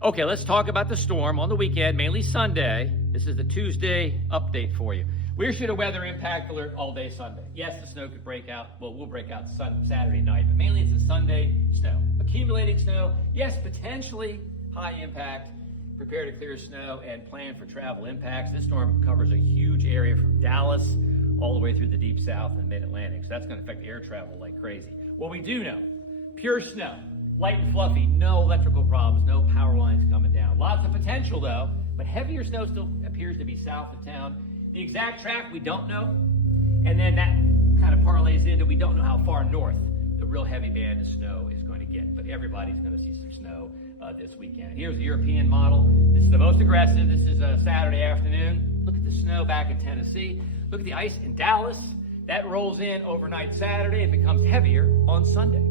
Okay, let's talk about the storm on the weekend, mainly Sunday. This is the Tuesday update for you. We issued a weather impact alert all day Sunday. Yes, the snow could break out. Well, we'll break out Saturday night, but mainly it's the Sunday snow. Accumulating snow, yes, potentially high impact. Prepare to clear snow and plan for travel impacts. This storm covers a huge area from Dallas all the way through the deep south and mid-Atlantic. So that's going to affect air travel like crazy. What we do know, pure snow, light and fluffy, no electrical problems, no power lines coming down. Lots of potential though, but heavier snow still appears to be south of town. The exact track, we don't know. And then that kind of parlays into, we don't know how far north the real heavy band of snow is going to get, but everybody's going to see some snow this weekend. Here's the European model. This is the most aggressive. This is a Saturday afternoon. Look at the snow back in Tennessee. Look at the ice in Dallas. That rolls in overnight Saturday. It becomes heavier on Sunday.